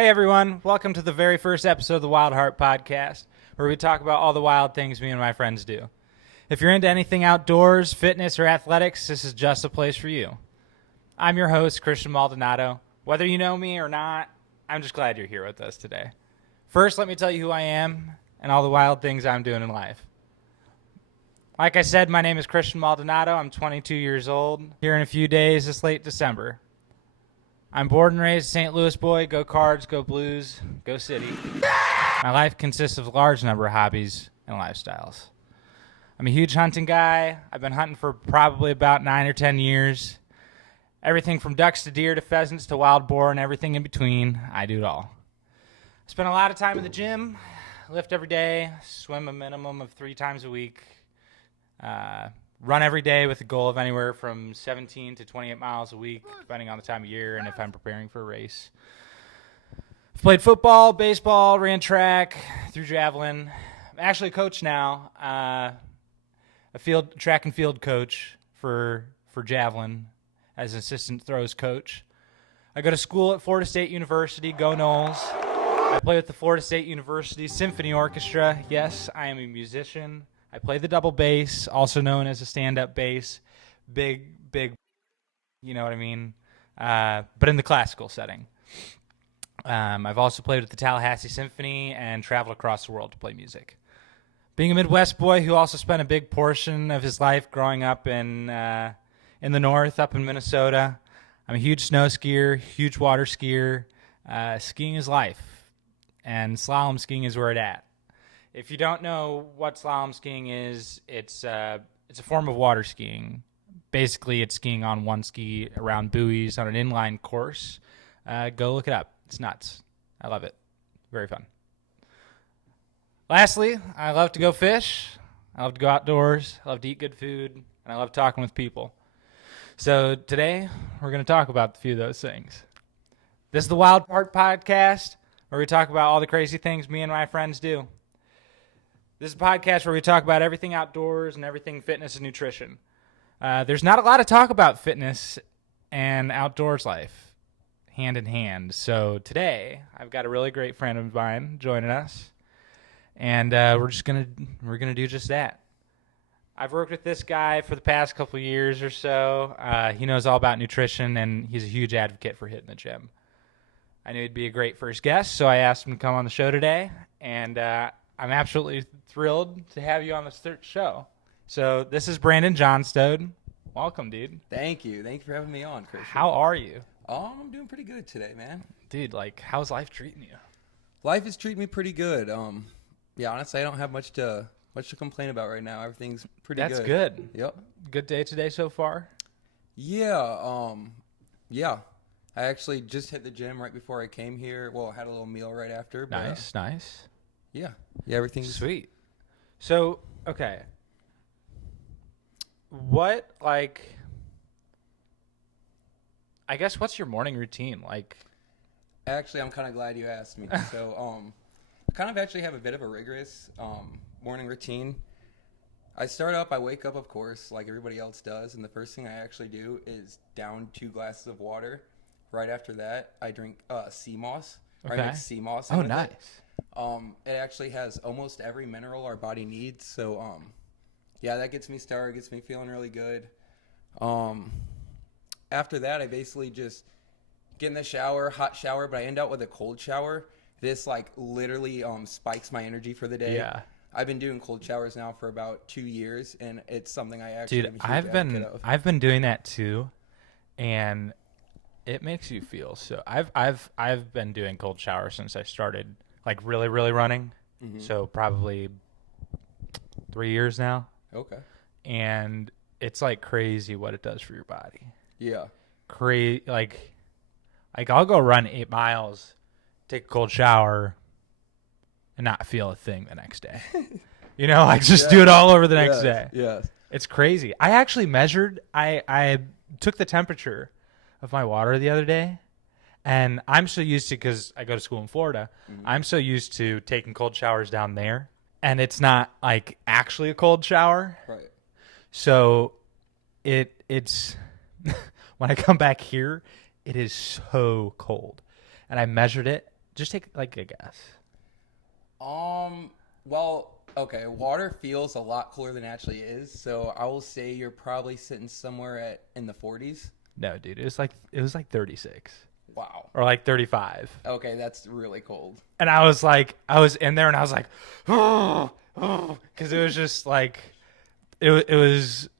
Hey everyone, welcome to the very first episode of the WildHeart podcast, where we talk about all the wild things me and my friends do. If you're into anything outdoors, fitness, or athletics, this is just a place for you. I'm your host, Christian Maldonado. Whether you know me or not, I'm just glad you're here with us today. First, let me tell you who I am and all the wild things I'm doing in life. Like I said, my name is Christian Maldonado. I'm 22 years old. Here in a few days, this late December. I'm born and raised a St. Louis boy. Go Cards, go Blues, go City. My life consists of a large number of hobbies and lifestyles. I'm a huge hunting guy. I've been hunting for probably about 9 or 10 years. Everything from ducks to deer to pheasants to wild boar and everything in between. I do it all. I spend a lot of time in the gym, lift every day, swim a minimum of 3 times a week, run every day with a goal of anywhere from 17 to 28 miles a week, depending on the time of year and if I'm preparing for a race. I've played football, baseball, ran track, threw javelin. I'm actually a coach now, a track and field coach for javelin as an assistant throws coach. I go to school at Florida State University, go Noles. I play with the Florida State University Symphony Orchestra. Yes, I am a musician. I play the double bass, also known as a stand-up bass. Big, you know what I mean? But in the classical setting. I've also played with the Tallahassee Symphony and traveled across the world to play music. Being a Midwest boy who also spent a big portion of his life growing up in the north, up in Minnesota, I'm a huge snow skier, huge water skier. Skiing is life, and slalom skiing is where it's at. If you don't know what slalom skiing is, it's a form of water skiing. Basically, it's skiing on one ski around buoys on an inline course. Go look it up. It's nuts. I love it. Very fun. Lastly, I love to go fish. I love to go outdoors. I love to eat good food. And I love talking with people. So today, we're going to talk about a few of those things. This is the WildHeart podcast, where we talk about all the crazy things me and my friends do. This is a podcast where we talk about everything outdoors and everything fitness and nutrition. There's not a lot of talk about fitness and outdoors life, hand in hand. So today, I've got a really great friend of mine joining us, and we're gonna do just that. I've worked with this guy for the past couple of years or so. He knows all about nutrition, and he's a huge advocate for hitting the gym. I knew he'd be a great first guest, so I asked him to come on the show today, and I'm absolutely thrilled to have you on the show. So this is Brandon Johnstone. Welcome, dude. Thank you. Thank you for having me on, Christian. How are you? I'm doing pretty good today, man. Dude, how's life treating you? Life is treating me pretty good. Honestly, I don't have much to complain about right now. Everything's pretty good. That's good. Yep. Good day today so far? Yeah. Yeah. I actually just hit the gym right before I came here. Well, I had a little meal right after. But, Nice. Yeah, everything's sweet. So, okay. What, I guess, what's your morning routine? Actually, I'm kind of glad you asked me. So, I kind of actually have a bit of a rigorous morning routine. I wake up, of course, like everybody else does, and the first thing I actually do is down 2 glasses of water. Right after that, I drink sea moss. Okay. I mix sea moss. Oh, nice. It actually has almost every mineral our body needs. So, that gets me started, gets me feeling really good. After that, I basically just get in the shower, hot shower, but I end out with a cold shower. This literally spikes my energy for the day. Yeah. I've been doing cold showers now for about 2 years, and it's something I actually Dude, I've been doing that too, and it makes you feel so. I've been doing cold showers since I started really running. Mm-hmm. So probably 3 years now. Okay. And it's crazy what it does for your body. Yeah. I'll go run 8 miles, take a cold shower, and not feel a thing the next day. Do it all over the next day. Yes. It's crazy. I actually measured. I took the temperature of my water the other day, and I'm so used to, because I go to school in Florida, I'm so used to taking cold showers down there, and it's not actually a cold shower. Right. So it's when I come back here, it is so cold, and I measured it Just take like a guess. Well, okay. Water feels a lot cooler than it actually is, so I will say you're probably sitting somewhere in the 40s. No, dude, it was like 36 Wow. or like 35. Okay, that's really cold. And I was in there and I was like, because it was just like, it was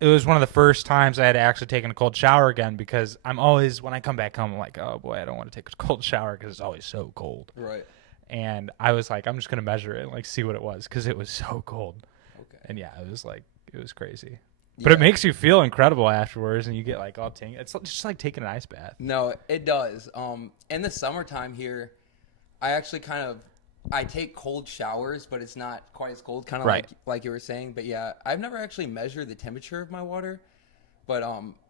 one of the first times I had actually taken a cold shower again, because I'm always, when I come back home, I'm like, oh boy, I don't want to take a cold shower because it's always so cold. Right. And I was like, I'm just going to measure it and like see what it was, because it was so cold. Okay. And yeah, it was crazy. But it makes you feel incredible afterwards, and you get like all tingly. It's just like taking an ice bath. No, it does. In the summertime here, I actually I take cold showers, but it's not quite as cold, kind of Right. like you were saying. But yeah, I've never actually measured the temperature of my water. But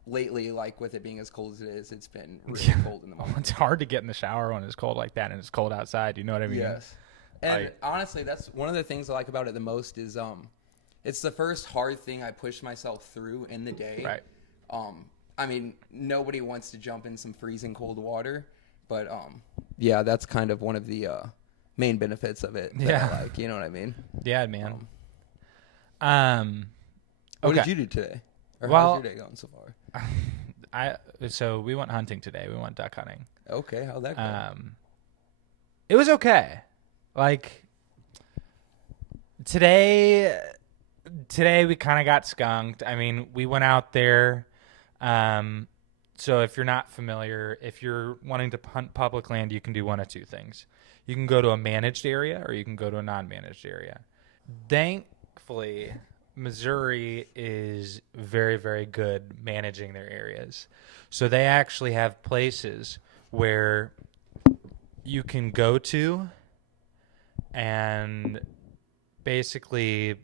lately, like with it being as cold as it is, it's been really cold in the morning. It's hard to get in the shower when it's cold like that, and it's cold outside. You know what I mean? Yes. And honestly, that's one of the things I like about it the most is it's the first hard thing I push myself through in the day. Right. I mean, nobody wants to jump in some freezing cold water, but yeah, that's kind of one of the main benefits of it that I like. You know what I mean? Yeah, man. What Okay. did you do today? Or Well, how's your day going so far? So we went hunting today. We went duck hunting. Okay, how'd that go? It was okay. Like today we kind of got skunked. I mean, we went out there. So if you're not familiar, if you're wanting to hunt public land, you can do one of two things. You can go to a managed area or you can go to a non-managed area. Thankfully, Missouri is very, very good managing their areas. So they actually have places where you can go to and basically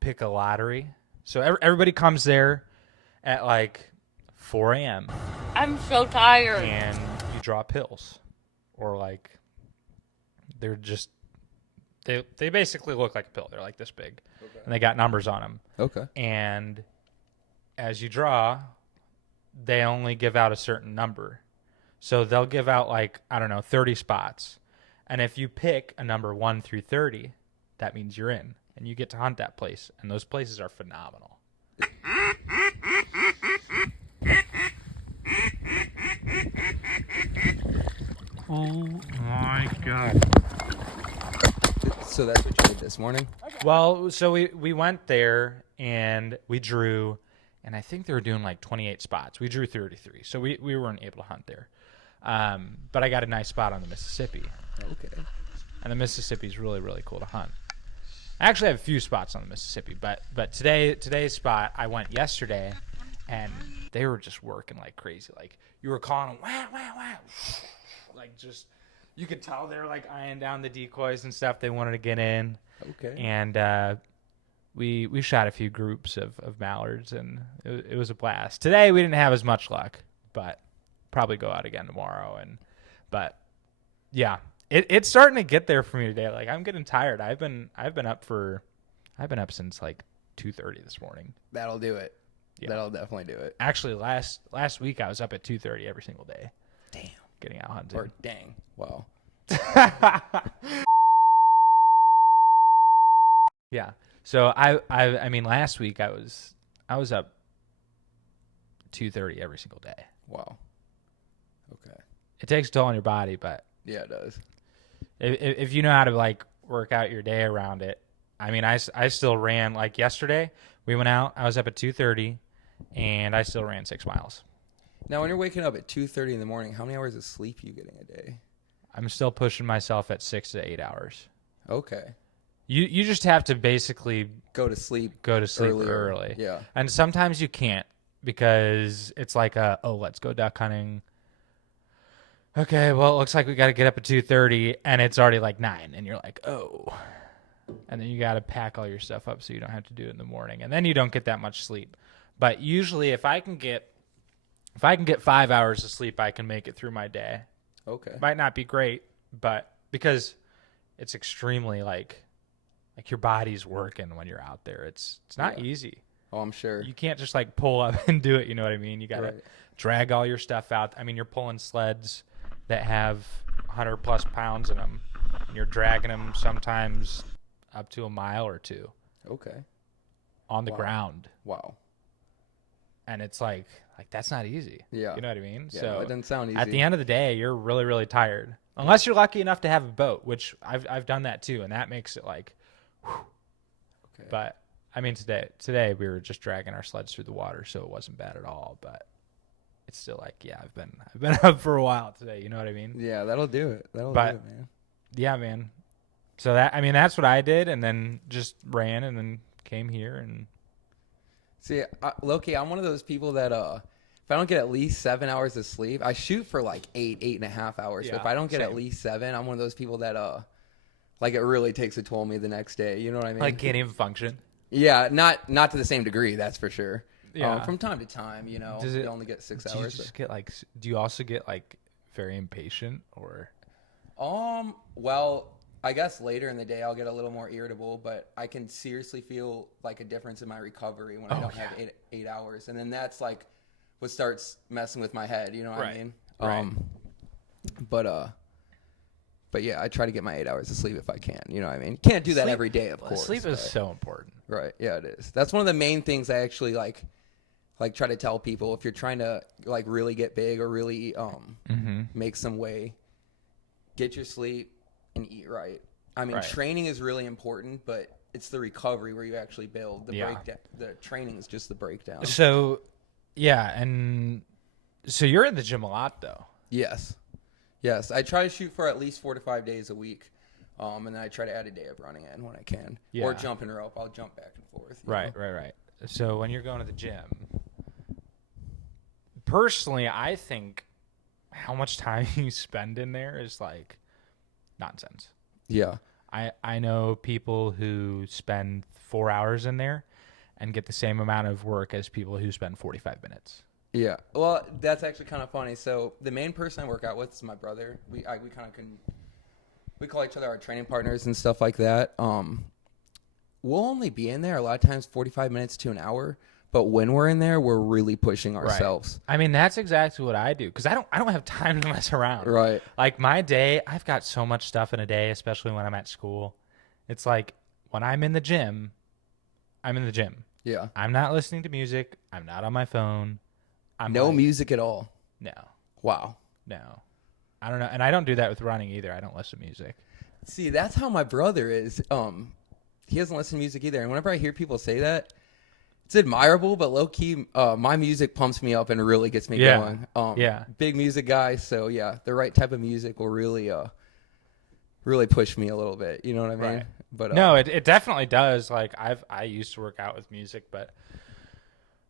pick a lottery. So everybody comes there at like 4 a.m. I'm so tired. And you draw pills. Or like, they're just, they basically look like a pill. They're like this big. Okay. And they got numbers on them. Okay. And as you draw, they only give out a certain number. So they'll give out like, I don't know, 30 spots. And if you pick a number 1 through 30, that means you're in. And you get to hunt that place. And those places are phenomenal. Oh my God. So that's what you did this morning? Well, so we went there and we drew, and I think they were doing like 28 spots. We drew 33. So we weren't able to hunt there. But I got a nice spot on the Mississippi. Okay. And the Mississippi is really, really cool to hunt. I actually have a few spots on the Mississippi, but today's spot, I went yesterday, and they were just working like crazy. Like, you were calling them, wah, wah, wah. Like, just, you could tell they were like eyeing down the decoys and stuff they wanted to get in. Okay. And we shot a few groups of mallards, and it was a blast. Today we didn't have as much luck, but probably go out again tomorrow. But yeah, it's starting to get there for me today. Like, I'm getting tired. I've been up since like 2:30 this morning. That'll do it. Yeah. That'll definitely do it. Actually, last week I was up at 2:30 every single day. Damn. Getting out hunting. Or dang. Wow. Yeah. So I mean, last week I was up 2:30 every single day. Wow. Okay. It takes a toll on your body, but Yeah, it does. if you know how to like work out your day around it. I mean, I still ran, like yesterday we went out, I was up at 2:30 and I still ran 6 miles. Now, when you're waking up at 2:30 in the morning, how many hours of sleep are you getting a day? I'm still pushing myself at 6 to 8 hours. Okay. You just have to basically Go to sleep earlier. early. Yeah. And sometimes you can't because it's like let's go duck hunting. Okay, well, it looks like we got to get up at 2:30 and it's already like 9 and you're like, "Oh." And then you got to pack all your stuff up so you don't have to do it in the morning. And then you don't get that much sleep. But usually if I can get 5 hours of sleep, I can make it through my day. Okay. Might not be great, but because it's extremely like your body's working when you're out there. It's not easy. Oh, I'm sure. You can't just like pull up and do it. You know what I mean? You got to Right. drag all your stuff out. I mean, you're pulling sleds that have 100 plus pounds in them, and you're dragging them sometimes up to a mile or two. Okay. On the ground. Wow. And it's like that's not easy. Yeah. You know what I mean? Yeah, So it doesn't sound easy. at the end of the day, you're really, really tired. Unless you're lucky enough to have a boat, which I've done that too, and that makes it like, whew. Okay. But I mean, today we were just dragging our sleds through the water, so it wasn't bad at all. But it's still like, yeah, I've been up for a while today. You know what I mean? Yeah, that'll do it. That'll do it, man. Yeah, man. So that's what I did, and then just ran, and then came here and. See, low-key, I'm one of those people that if I don't get at least 7 hours of sleep, I shoot for like 8.5 hours. Yeah, but if I don't get same. at least 7, I'm one of those people that like it really takes a toll on me the next day. You know what I mean? Like can't even function. Yeah, not to the same degree, that's for sure. Yeah. From time to time, you know, you only get 6 Do you hours. just get like? Do you also get like very impatient or? Well, I guess later in the day I'll get a little more irritable, but I can seriously feel like a difference in my recovery when I don't have 8 hours, and then that's like what starts messing with my head. You know what I mean? Right. But yeah, I try to get my 8 hours of sleep if I can. You know what I mean? Can't do that every day, of course. Sleep is so important. Right. Yeah, it is. That's one of the main things I actually like try to tell people if you're trying to like really get big or really make some way, get your sleep and eat right. I mean, training is really important, but it's the recovery where you actually build. The breakdown. The training is just the breakdown. So, yeah, and so you're in the gym a lot, though. Yes. I try to shoot for at least 4 to 5 days a week, and then I try to add a day of running in when I can, or jumping rope. I'll jump back and forth. Right. So when you're going to the gym, personally, I think how much time you spend in there is like nonsense. Yeah. I know people who spend 4 hours in there and get the same amount of work as people who spend 45 minutes. Yeah. Well, that's actually kind of funny. So the main person I work out with is my brother. We kind of we call each other our training partners and stuff like that. We'll only be in there a lot of times 45 minutes to an hour. But when we're in there, we're really pushing ourselves. Right. I mean, that's exactly what I do because I don't have time to mess around. Right. Like my day, I've got so much stuff in a day, especially when I'm at school. It's like when I'm in the gym, I'm in the gym. Yeah. I'm not listening to music. I'm not on my phone. No music at all. No. Wow. No. I don't know. And I don't do that with running either. I don't listen to music. See, that's how my brother is. He doesn't listen to music either. And whenever I hear people say that, it's admirable, but low key, my music pumps me up and really gets me going. Big music guy, so yeah, the right type of music will really push me a little bit. You know what I mean? Right. But no, it definitely does. Like I used to work out with music, but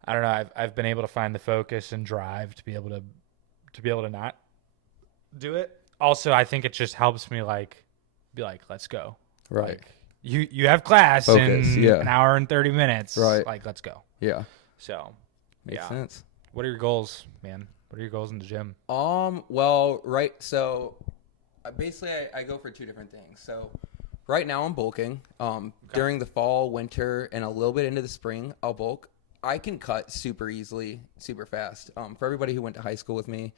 I don't know. I've been able to find the focus and drive to be able to not do it. Also, I think it just helps me be like, let's go. Right. Like, you have class Focus, in an hour and 30 minutes. Right. Like, let's go. Yeah. So, Makes sense. What are your goals, man? What are your goals in the gym? Well, right. So, basically, I go for 2 different things. So, right now I'm bulking. During the fall, winter, and a little bit into the spring, I'll bulk. I can cut super easily, super fast. For everybody who went to high school with me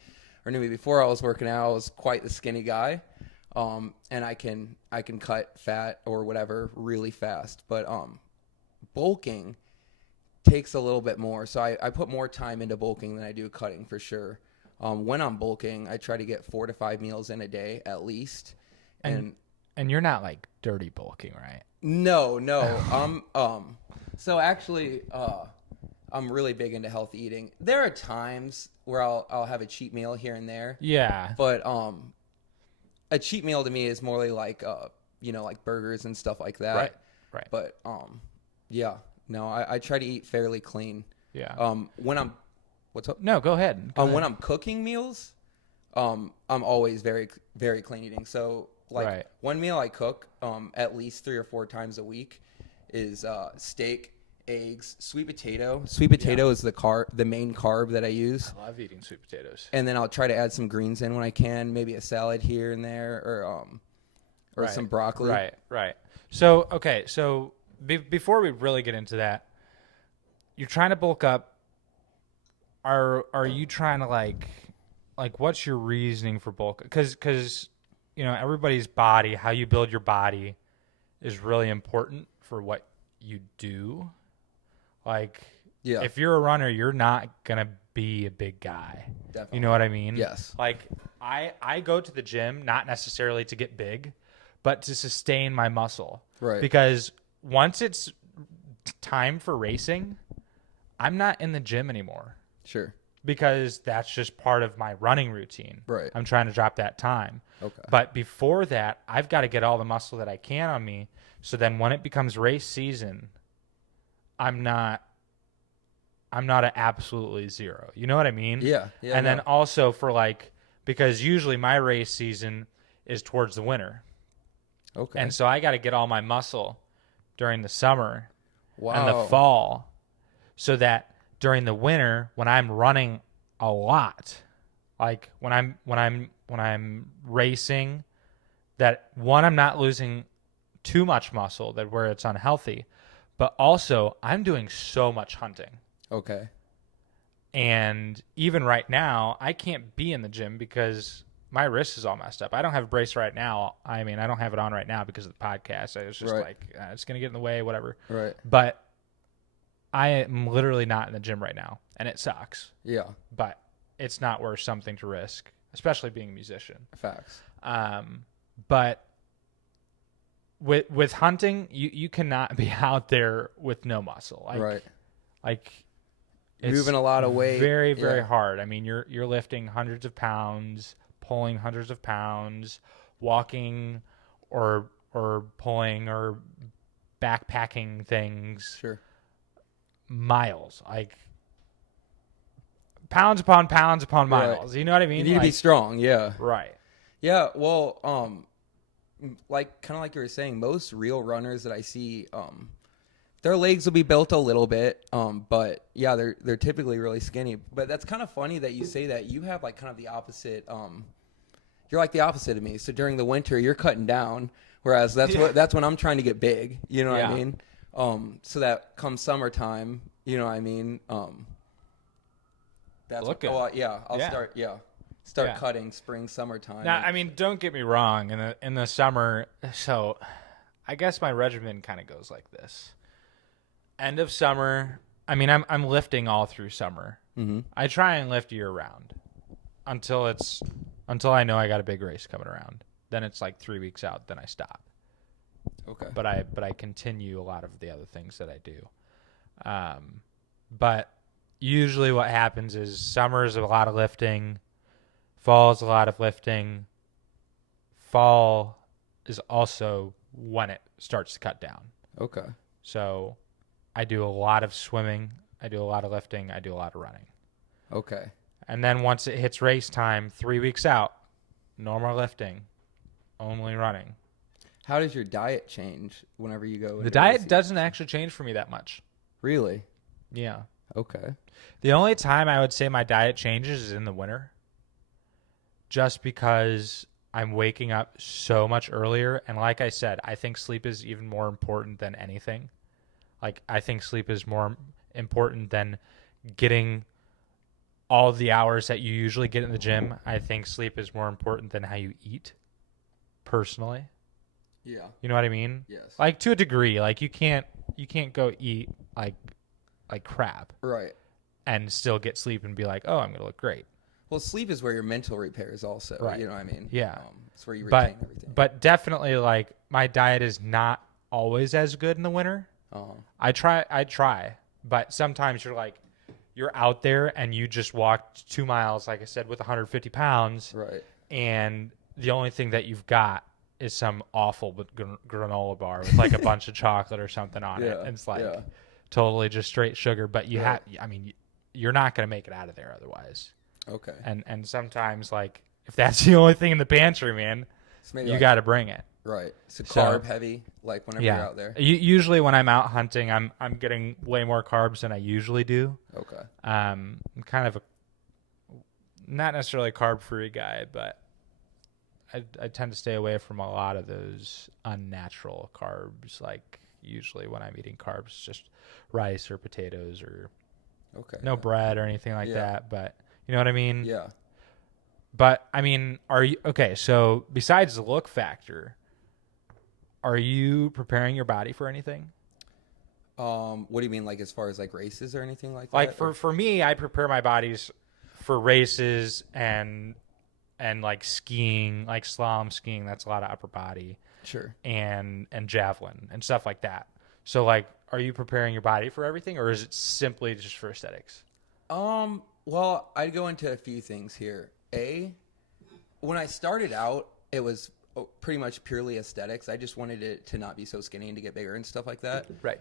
or knew me before I was working out, I was quite the skinny guy. And I can cut fat or whatever really fast, but bulking takes a little bit more. So I put more time into bulking than I do cutting for sure. When I'm bulking, I try to get 4 to 5 meals in a day at least. And you're not like dirty bulking, right? No. So actually, I'm really big into healthy eating. There are times where I'll have a cheat meal here and there. Yeah. But a cheat meal to me is more like like burgers and stuff like that. Right. But I try to eat fairly clean. Yeah. What's up? No, go ahead. When I'm cooking meals, I'm always very, very clean eating. So one meal I cook at least 3 or 4 times a week is steak, eggs, sweet potato. Sweet potato is the main carb that I use. I love eating sweet potatoes. And then I'll try to add some greens in when I can, maybe a salad here and there, or some broccoli. Right. So before we really get into that, you're trying to bulk up. Are you trying to like, what's your reasoning for bulk? Because everybody's body, how you build your body, is really important for what you do. Like, if you're a runner, you're not gonna be a big guy. Definitely. You know what I mean? Yes. Like, I go to the gym not necessarily to get big, but to sustain my muscle. Right. Because once it's time for racing, I'm not in the gym anymore. Sure. Because that's just part of my running routine. Right. I'm trying to drop that time. Okay. But before that, I've got to get all the muscle that I can on me. So then when it becomes race season, I'm not at absolutely zero. You know what I mean? Yeah. And then also because usually my race season is towards the winter. Okay. And so I got to get all my muscle during the summer and the Wow. fall, so that during the winter, when I'm running a lot, like when I'm racing, that one, I'm not losing too much muscle that where it's unhealthy, but also I'm doing so much hunting. Okay. And even right now, I can't be in the gym because my wrist is all messed up. I don't have a brace right now. I mean, I don't have it on right now because of the podcast. I was just it's going to get in the way, whatever. Right. But I am literally not in the gym right now, and it sucks. Yeah. But it's not worth something to risk, especially being a musician. Facts. But with hunting, you cannot be out there with no muscle. Like it's moving a lot of weight. Very, very hard. I mean, you're lifting hundreds of pounds, pulling hundreds of pounds, walking or pulling or backpacking things. Sure. Miles, like pounds upon miles. You know what I mean? You need to be strong. Yeah. Right. Yeah. Well, like kind of like you were saying, most real runners that I see, their legs will be built a little bit, but yeah, they're typically really skinny. But that's kind of funny that you say that. You have like kind of the opposite. You're like the opposite of me. So during the winter, you're cutting down, whereas that's when I'm trying to get big. You know what I mean? So that comes summertime, you know what I mean? That's I'll start cutting spring, summertime. Now, I mean, don't get me wrong. In the summer, so I guess my regimen kind of goes like this. End of summer, I mean, I'm lifting all through summer. Mm-hmm. I try and lift year round until I know I got a big race coming around. Then it's like 3 weeks out. Then I stop. Okay. But I continue a lot of the other things that I do. But usually what happens is summer is a lot of lifting. Fall is a lot of lifting. Fall is also when it starts to cut down. Okay. So I do a lot of swimming. I do a lot of lifting. I do a lot of running. Okay. And then once it hits race time, 3 weeks out, no more lifting, only running. How does your diet change whenever you go? The diet doesn't actually change for me that much. Really? Yeah. Okay. The only time I would say my diet changes is in the winter. Just because I'm waking up so much earlier. And like I said, I think sleep is even more important than anything. Like, I think sleep is more important than getting all the hours that you usually get in the gym. I think sleep is more important than how you eat, personally. Yeah. You know what I mean? Yes. Like, to a degree, like you can't go eat like crap Right. and still get sleep and be like, oh, I'm gonna look great. Well, sleep is where your mental repair is also. Right. You know what I mean? Yeah. It's where you retain everything. But definitely, like, my diet is not always as good in the winter. I try, but sometimes you're out there and you just walked 2 miles, like I said, with 150 pounds. Right. And the only thing that you've got is some awful granola bar with like a bunch of chocolate or something on it. And it's like totally just straight sugar, but you're not going to make it out of there otherwise. Okay. And sometimes, like, if that's the only thing in the pantry, man, you got to bring it. Right. So carb heavy, like whenever you're out there. Usually when I'm out hunting, I'm getting way more carbs than I usually do. Okay. I'm kind of not necessarily a carb-free guy, but I tend to stay away from a lot of those unnatural carbs. Like, usually when I'm eating carbs, just rice or potatoes or no bread or anything like that. But you know what I mean? Yeah. But I mean, are you okay? So besides the look factor, are you preparing your body for anything? What do you mean, like as far as like races or anything like Like that? for me, I prepare my bodies for races and like skiing, like slalom skiing. That's a lot of upper body Sure. and javelin and stuff like that. So like, are you preparing your body for everything, or is it simply just for aesthetics? Well, I'd go into a few things here. When I started out, it was pretty much purely aesthetics. I just wanted it to not be so skinny and to get bigger and stuff like that. Right.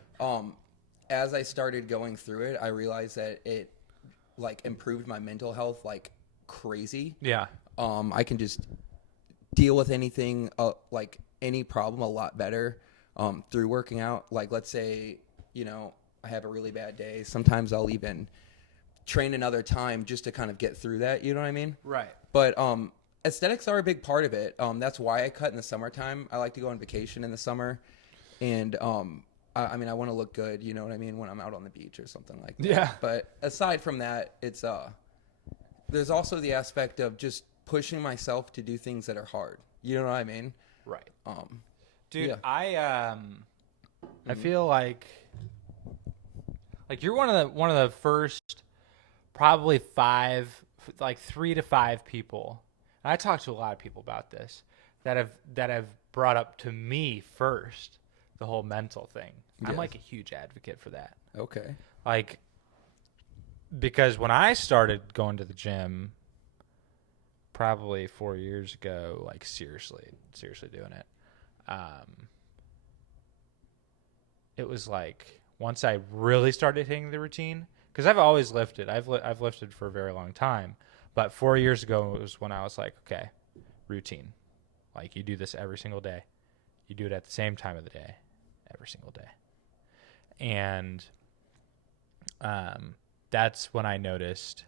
As I started going through it, I realized that it like improved my mental health like crazy. Yeah. I can just deal with anything, like any problem a lot better through working out. Like, let's say, I have a really bad day. Sometimes I'll even train another time just to kind of get through that. You know what I mean? Right. But aesthetics are a big part of it. That's why I cut in the summertime. I like to go on vacation in the summer. And I mean, I want to look good, you know what I mean, when I'm out on the beach or something like that. Yeah. But aside from that, it's there's also the aspect of just pushing myself to do things that are hard. You know what I mean? Right. Dude, yeah. I feel like you're one of the first probably 3 to 5 people. And I talk to a lot of people about this that have brought up to me first the whole mental thing. I'm Yes. like a huge advocate for that. Okay. Like, because when I started going to the gym probably 4 years ago, like seriously doing it, it was like once I really started hitting the routine, because I've always lifted. I've lifted for a very long time, but 4 years ago it was when I was like, okay, routine. Like, you do this every single day. You do it at the same time of the day, every single day. And that's when I noticed,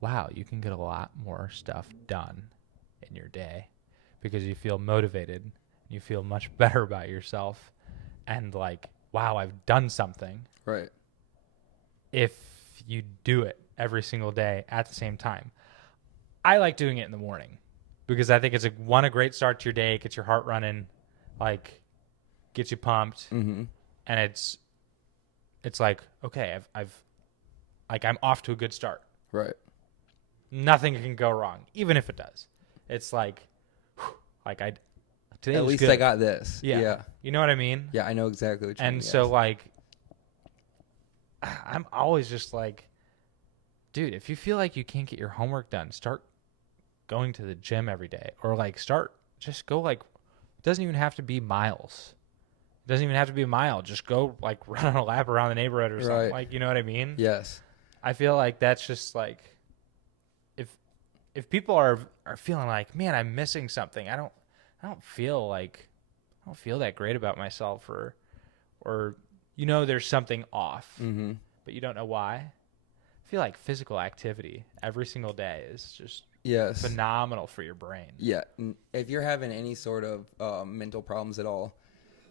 wow, you can get a lot more stuff done in your day because you feel motivated. You feel much better about yourself. And like, wow, I've done something. Right. If you do it every single day at the same time. I like doing it in the morning because I think it's a great start to your day, gets your heart running, like gets you pumped. Mm-hmm. And it's like, okay, I'm off to a good start. Right. Nothing can go wrong, even if it does. It's like, today At was least good. I got this. Yeah. Yeah. You know what I mean? Yeah, I know exactly what you mean. And so, like, I'm always just like, dude, if you feel like you can't get your homework done, start going to the gym every day. Or, like, just go, like, it doesn't even have to be miles. It doesn't even have to be a mile. Just go, like, run on a lap around the neighborhood or something. Right. Like, you know what I mean? Yes. I feel like that's just, like, if people are feeling like, man, I'm missing something, I don't feel that great about myself, or there's something off, Mm-hmm. but you don't know why. I feel like physical activity every single day is just Yes. phenomenal for your brain. Yeah. If you're having any sort of mental problems at all,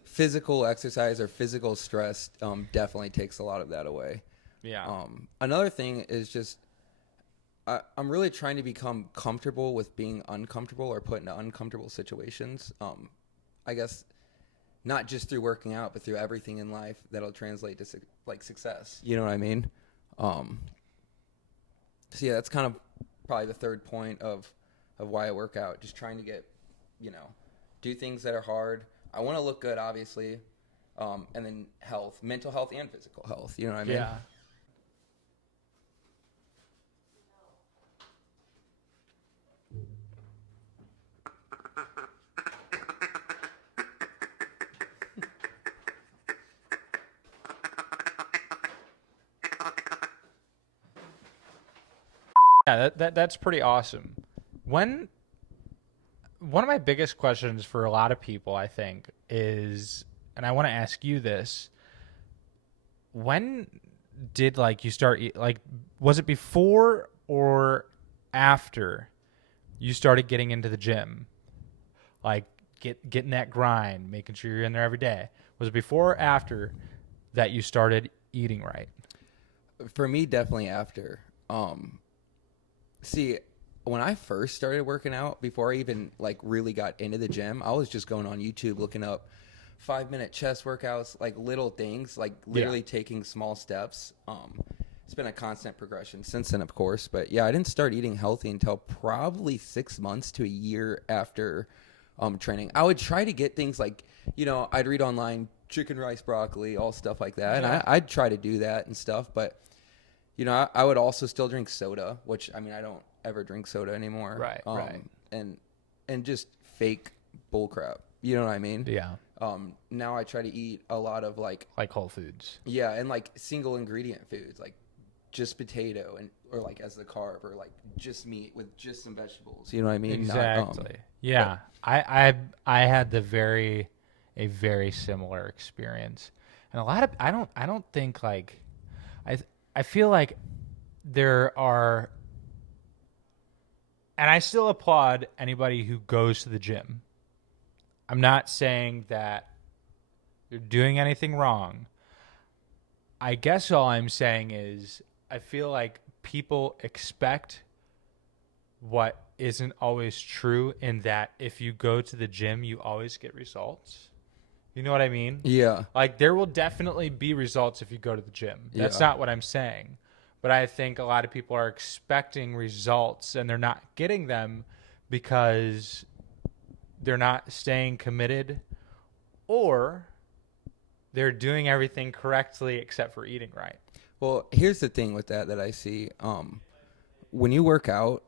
physical exercise or physical stress definitely takes a lot of that away. Yeah. Another thing is just I'm really trying to become comfortable with being uncomfortable or put into uncomfortable situations. I guess not just through working out, but through everything in life that'll translate to success. You know what I mean? So yeah, that's kind of probably the third point of why I work out. Just trying to get, do things that are hard. I want to look good, obviously, and then health, mental health and physical health. You know what I mean? Yeah. Yeah, that's pretty awesome. One of my biggest questions for a lot of people, I think, is, and I want to ask you this: when did you start? Was it before or after you started getting into the gym? Like getting that grind, making sure you're in there every day. Was it before or after that you started eating right? For me, definitely after. See, when I first started working out, before I even like really got into the gym, I was just going on YouTube looking up 5-minute chest workouts, like little things, like literally taking small steps. It's been a constant progression since then, of course. But yeah, I didn't start eating healthy until probably 6 months to a year after training. I would try to get things like, you know, I'd read online chicken, rice, broccoli, all stuff like that. And I'd try to do that and stuff. But, you know, I would also still drink soda, which, I mean, I don't ever drink soda anymore. Right. And just fake bull crap. You know what I mean? Yeah. Now I try to eat a lot of like Whole Foods. Yeah, and like single ingredient foods, like just potato or like as the carb, or like just meat with just some vegetables. You know what I mean? Exactly. Yeah. I had a very similar experience. And a lot of I don't think like I feel like there are, and I still applaud anybody who goes to the gym. I'm not saying that you're doing anything wrong. I guess all I'm saying is I feel like people expect what isn't always true, in that if you go to the gym, you always get results. You know what I mean? Yeah. Like, there will definitely be results if you go to the gym. That's not what I'm saying. But I think a lot of people are expecting results and they're not getting them because they're not staying committed, or they're doing everything correctly except for eating right. Well, here's the thing with that I see. When you work out,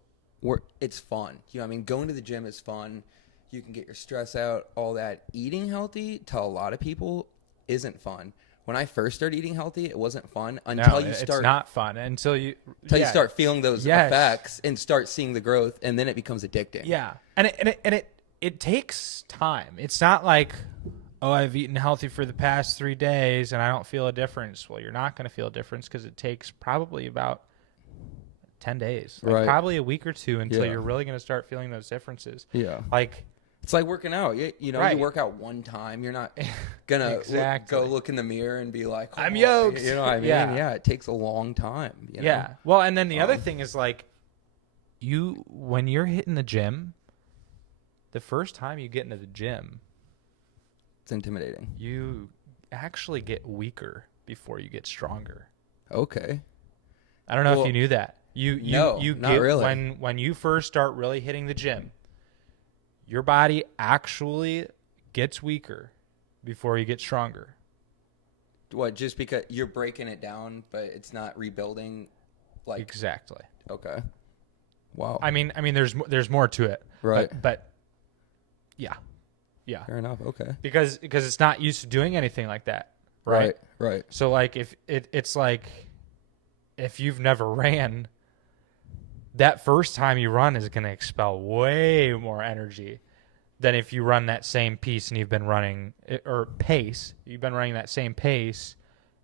it's fun. You know what I mean? Going to the gym is fun. You can get your stress out, all that. Eating healthy, to a lot of people, isn't fun. When I first started eating healthy, it wasn't fun until you start. It's not fun until you start feeling those effects and start seeing the growth, and then it becomes addicting. Yeah, and it takes time. It's not like, oh, I've eaten healthy for the past 3 days and I don't feel a difference. Well, you're not going to feel a difference because it takes probably about 10 days, probably a week or two until you're really going to start feeling those differences. Yeah, like. It's like working out. You know, you work out one time. You're not going to go look in the mirror and be like, I'm yoked. You know what I mean? Yeah, it takes a long time. You know? Yeah. Well, and then the other thing is, like, when you're hitting the gym, the first time you get into the gym, it's intimidating. You actually get weaker before you get stronger. Okay. I don't know if you knew that. Not really. When you first start really hitting the gym, your body actually gets weaker before you get stronger. What, just because you're breaking it down, but it's not rebuilding? Like Exactly. Okay. Wow. I mean, there's more to it. Right. But yeah. Fair enough. Okay. Because it's not used to doing anything like that. Right. So like if it's like if you've never ran, that first time you run is going to expel way more energy than if you run that same pace and you've been running that same pace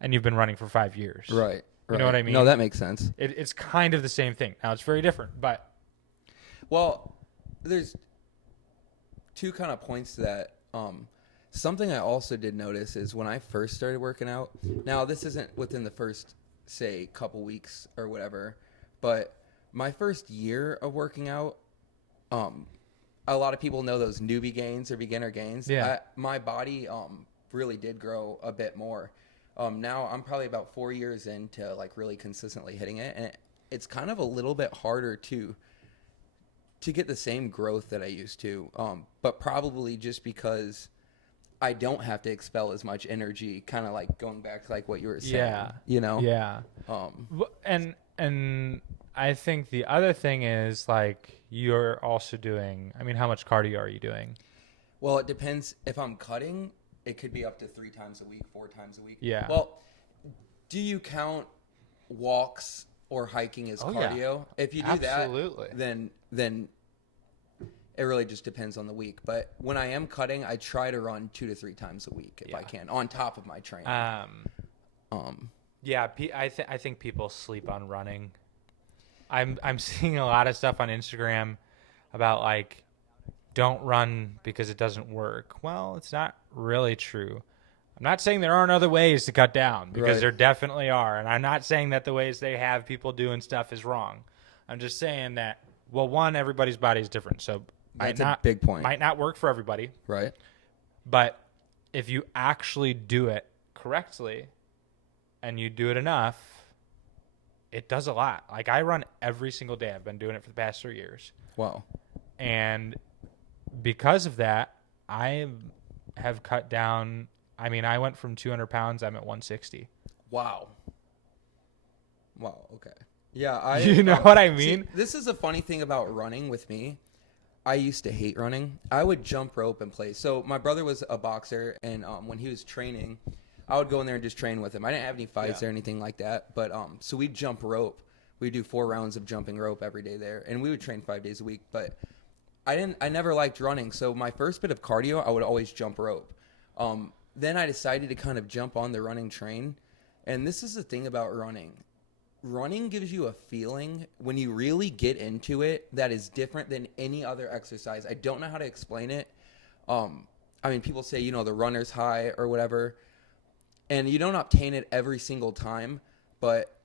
and you've been running for 5 years. Right. You know what I mean? No, that makes sense. It's kind of the same thing. Now, it's very different, but. Well, there's two kind of points to that. Something I also did notice is when I first started working out, now this isn't within the first, say, couple weeks or whatever, but my first year of working out, a lot of people know those newbie gains or beginner gains. Yeah. My body really did grow a bit more. Now I'm probably about 4 years into like really consistently hitting it, and it's kind of a little bit harder to get the same growth that I used to, but probably just because I don't have to expel as much energy, kind of like going back to like what you were saying. Yeah. You know? Yeah. And I think the other thing is, like, you're also doing, I mean, how much cardio are you doing? Well, it depends. If I'm cutting, it could be up to 3 times a week, 4 times a week. Yeah. Well, do you count walks or hiking as cardio? Yeah. If you do Absolutely. that, then it really just depends on the week. But when I am cutting, I try to run 2 to 3 times a week if I can, on top of my training. Yeah, I think people sleep on running. I'm seeing a lot of stuff on Instagram about, like, don't run because it doesn't work. Well, it's not really true. I'm not saying there aren't other ways to cut down, because there definitely are. And I'm not saying that the ways they have people doing stuff is wrong. I'm just saying that Well, one, everybody's body is different, so That's a big point. Might not work for everybody, Right. but if you actually do it correctly and you do it enough, it does a lot. Like, I run every single day. I've been doing it for the past 3 years. Wow. And because of that, I have cut down. I mean, I went from 200 pounds. I'm at 160. Wow. Okay. Yeah, You know what I mean? See, this is a funny thing about running with me. I used to hate running. I would jump rope and play. So my brother was a boxer, and when he was training, I would go in there and just train with him. I didn't have any fights or anything like that, but so we'd jump rope. We'd do 4 rounds of jumping rope every day there, and we would train 5 days a week. But I never liked running, so my first bit of cardio, I would always jump rope. Then I decided to kind of jump on the running train, and this is the thing about running. Running gives you a feeling when you really get into it that is different than any other exercise. I don't know how to explain it. I mean, people say, you know, the runner's high or whatever, and you don't obtain it every single time, but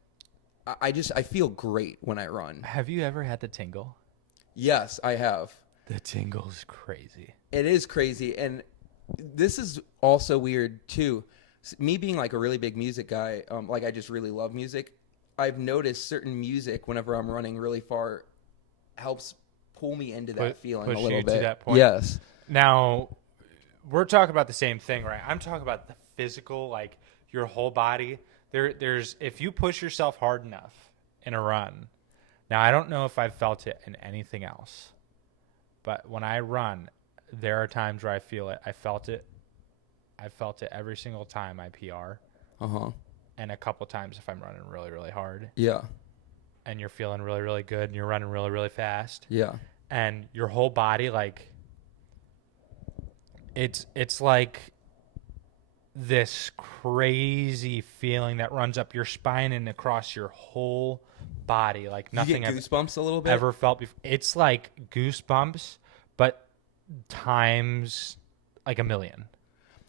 I feel great when I run. Have you ever had the tingle? Yes, I have. The tingle's crazy. It is crazy, and this is also weird too. Me being like a really big music guy, like I just really love music. I've noticed certain music whenever I'm running really far helps pull me into that feeling a little bit. To that point. Yes. Now, we're talking about the same thing, right? I'm talking about the physical, like your whole body. There's if you push yourself hard enough in a run. Now, I don't know if I've felt it in anything else, but when I run, there are times where I feel it. I felt it every single time I PR. And a couple times if I'm running really, really hard. Yeah. And you're feeling really, really good and you're running really, really fast. Yeah. And your whole body, like, it's like this crazy feeling that runs up your spine and across your whole body. Like nothing you get goosebumps a little bit? Ever felt before. It's like goosebumps, but times like a million.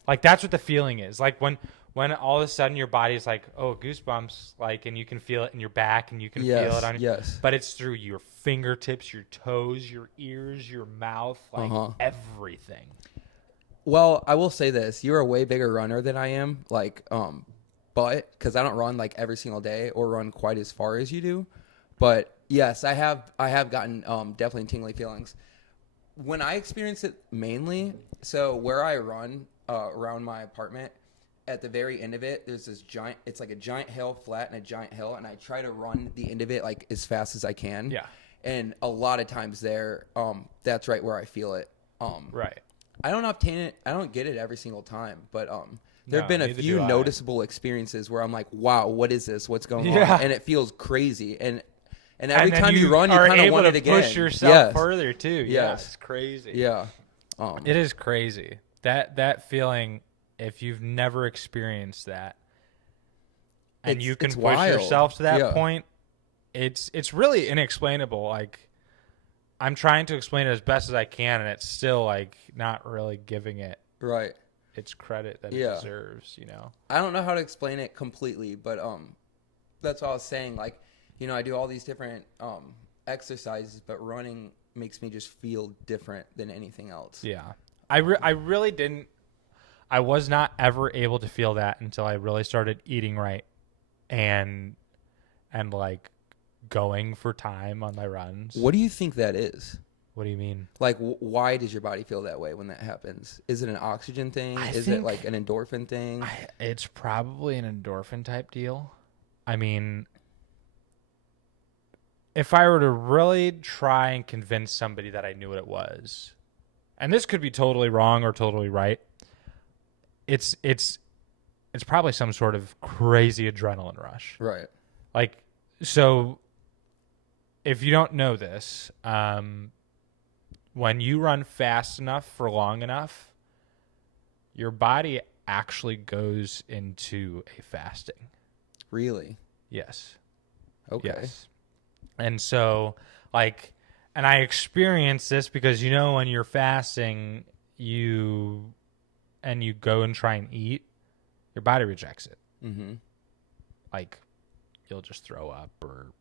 Like that's what the feeling is. Like when all of a sudden your body's like, oh, goosebumps, like, and you can feel it in your back and you can feel it on your, but it's through your fingertips, your toes, your ears, your mouth, like everything. Well, I will say this. You're a way bigger runner than I am, like, but because I don't run like every single day or run quite as far as you do. But yes, I have gotten definitely tingly feelings. When I experience it mainly, so where I run around my apartment, at the very end of it, there's this giant, it's like a giant hill, flat and a giant hill, and I try to run the end of it like as fast as I can. Yeah. And a lot of times there, that's right where I feel it. Right. I don't obtain it. I don't get it every single time, but there have been a few noticeable experiences where I'm like, wow, what is this? What's going on? And it feels crazy. And every time you run, you kind of want it again. Push yourself further too. Yeah, it's crazy. Yeah. It is crazy. That feeling, if you've never experienced that, and you can push wild. yourself to that point, it's really inexplainable. Like, I'm trying to explain it as best as I can, and it's still like not really giving it its credit that it deserves. You know, I don't know how to explain it completely, but that's what I was saying. Like, you know, I do all these different exercises, but running makes me just feel different than anything else. Yeah, I really didn't. I was not ever able to feel that until I really started eating right and like going for time on my runs. What do you think that is? What do you mean? Like, why does your body feel that way when that happens? Is it an oxygen thing? Is it like an endorphin thing? It's probably an endorphin type deal. I mean, if I were to really try and convince somebody that I knew what it was, and this could be totally wrong or totally right, it's probably some sort of crazy adrenaline rush. Right. Like, so if you don't know this, when you run fast enough for long enough, your body actually goes into a fasting. Really? Yes. Okay. Yes. And so, like, and I experienced this because, you know, when you're fasting, you go and try and eat, your body rejects it. Mm-hmm. Like, you'll just throw up or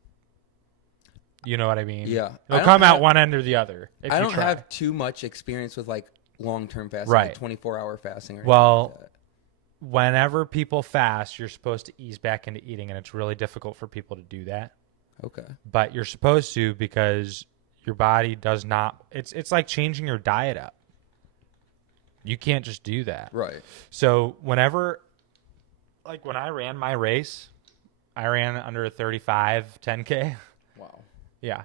You know what I mean? Yeah. It'll come out one end or the other. If I you don't try. have too much experience with like long-term fasting, Right. like 24-hour fasting. Or Well, anything like that. whenever people fast, you're supposed to ease back into eating, and it's really difficult for people to do that. Okay. But you're supposed to, because your body does not. It's like changing your diet up. You can't just do that. Right. So whenever, like when I ran my race, I ran under a 35 10K. Wow. Yeah.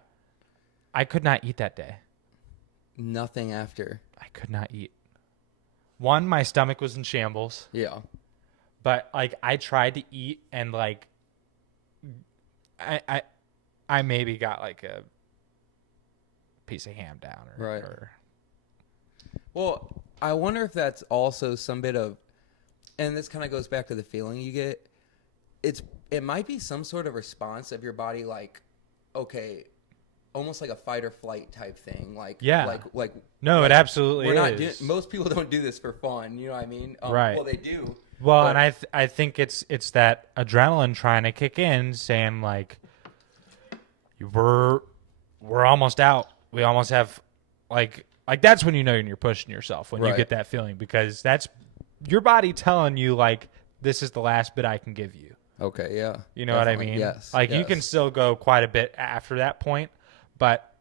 I could not eat that day. Nothing after. I could not eat. One, my stomach was in shambles. Yeah. But like I tried to eat, and like I maybe got like a piece of ham down Right. or Well, I wonder if that's also some bit of, and this kind of goes back to the feeling you get. It might be some sort of response of your body, like, okay, almost like a fight or flight type thing. Like, Yeah. like No, like, it absolutely we're not is. most people don't do this for fun. You know what I mean? Right. Well, they do. Well, but- and I think it's that adrenaline trying to kick in, saying like, we're almost out. We almost have like that's when you know you're pushing yourself, when you Right. get that feeling, because that's your body telling you like, this is the last bit I can give you. Okay. Yeah. You know what I Definitely. mean? Yes. Like you can yes. still go quite a bit after that point, but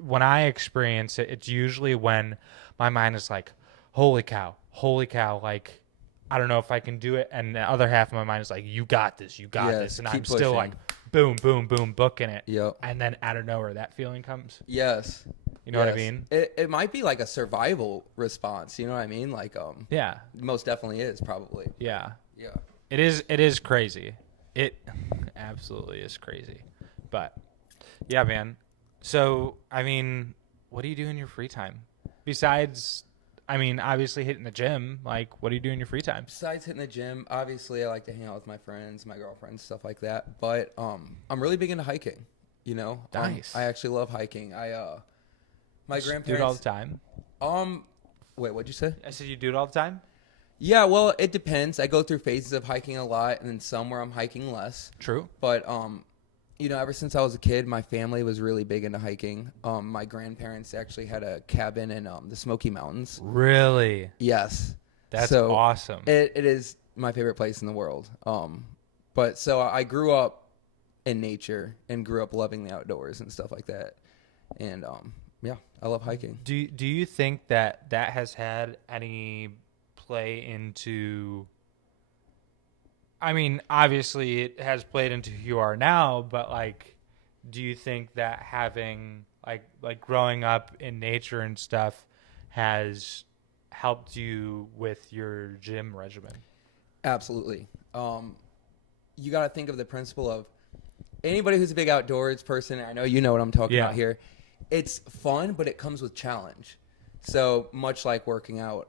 when I experience it, it's usually when my mind is like, holy cow, like I don't know if I can do it, and the other half of my mind is like, you got this, Yes, this, and keep I'm still like, pushing. boom, boom, boom, booking it, Yep. and then out of nowhere that feeling comes. Yes. You know what I Yes. mean? It might be like a survival response. You know what I mean? Like Yeah, most definitely is probably. yeah. Yeah. It is crazy. It absolutely is crazy. But yeah, man. So, I mean, what do you do in your free time? Besides, I mean, obviously hitting the gym, like what do you do in your free time? Besides hitting the gym, obviously I like to hang out with my friends, my girlfriends, stuff like that. But I'm really big into hiking, you know? Nice. I actually love hiking. My Just grandparents do it all the time. Wait, what'd you say? I said you do it all the time? Yeah, well, it depends. I go through phases of hiking a lot and then some where I'm hiking less. True. But you know, ever since I was a kid, my family was really big into hiking. My grandparents actually had a cabin in the Smoky Mountains. Really? Yes. That's So awesome. It is my favorite place in the world. But so I grew up in nature and grew up loving the outdoors and stuff like that. And yeah, I love hiking. Do you think that has had any play into, I mean, obviously it has played into who you are now, but like, do you think that having like growing up in nature and stuff has helped you with your gym regimen? Absolutely. You got to think of the principle of anybody who's a big outdoors person. I know you know what I'm talking about here. It's fun, but it comes with challenge. So much like working out,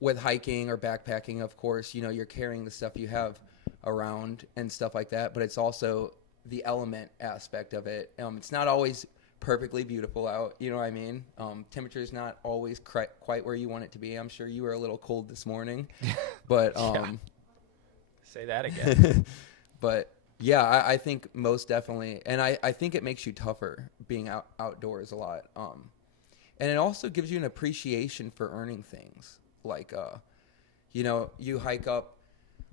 with hiking or backpacking, of course, you know, you're carrying the stuff you have around and stuff like that, but it's also the element aspect of it. It's not always perfectly beautiful out, you know what I mean? Temperature's not always quite where you want it to be. I'm sure you were a little cold this morning, but Say that again. but yeah, I think most definitely, and I think it makes you tougher being outdoors a lot. And it also gives you an appreciation for earning things. Like, you know, you hike up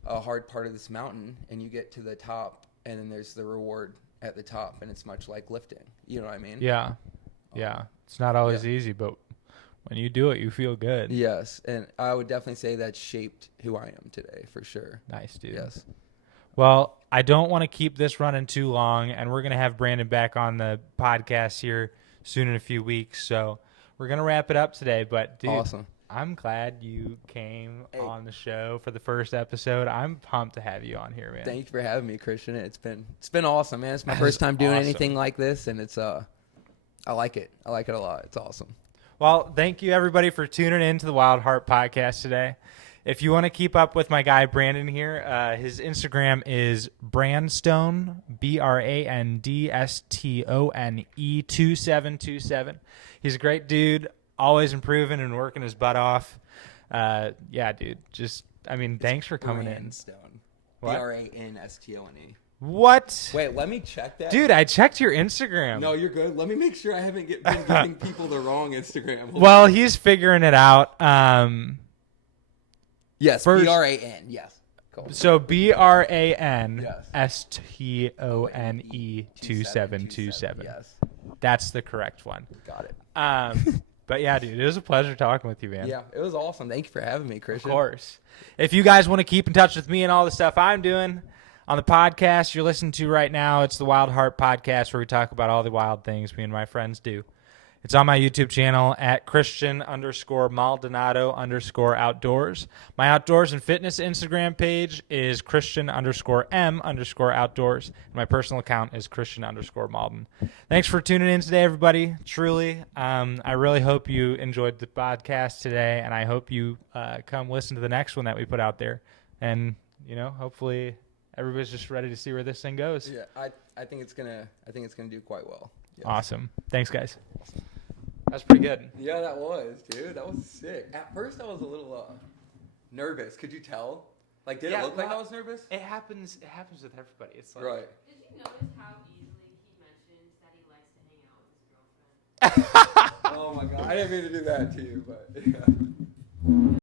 a hard part of this mountain and you get to the top, and then there's the reward at the top, and it's much like lifting. You know what I mean? Yeah. It's not always easy, but when you do it, you feel good. Yes, and I would definitely say that shaped who I am today, for sure. Nice, dude. Yes. Well, I don't want to keep this running too long, and we're going to have Brandon back on the podcast here soon in a few weeks, so we're going to wrap it up today. But, dude, Awesome. I'm glad you came on the show for the first episode. I'm pumped to have you on here, man. Thank you for having me, Christian. It's been awesome, man. It's my first time doing anything like this, and it's I like it. I like it a lot. It's awesome. Well, thank you, everybody, for tuning in to the WildHeart podcast today. If you want to keep up with my guy, Brandon, here, his Instagram is Brandstone, BRANDSTONE 2727. He's a great dude, always improving and working his butt off. Yeah, dude. Just, I mean, thanks for coming in. Brandstone. What? Brandstone. What? Wait, let me check that. Dude, I checked your Instagram. No, you're good. Let me make sure I haven't been giving people the wrong Instagram. Well, he's figuring it out. Yes, first- BRAN. Yes. Cool. So BRAN Yes. STONE 2727. Yes. That's the correct one. Got it. But yeah, dude, it was a pleasure talking with you, man. Yeah, it was awesome. Thank you for having me, Christian. Of course. If you guys want to keep in touch with me and all the stuff I'm doing on the podcast you're listening to right now, it's the WildHeart podcast where we talk about all the wild things me and my friends do. It's on my YouTube channel at Christian_Maldonado_outdoors. My outdoors and fitness Instagram page is Christian_M_outdoors. And my personal account is Christian_Malden. Thanks for tuning in today, everybody. Truly, I really hope you enjoyed the podcast today, and I hope you come listen to the next one that we put out there. And, hopefully everybody's just ready to see where this thing goes. Yeah, I think it's gonna do quite well. Yes. Awesome. Thanks, guys. That's pretty good. Yeah, that was, dude. That was sick. At first, I was a little nervous. Could you tell? Like, did it look like I was nervous? It happens with everybody. It's like, Right. Did you notice how easily he mentions that he likes to hang out with his girlfriend? Oh my god, I didn't mean to do that to you, but yeah.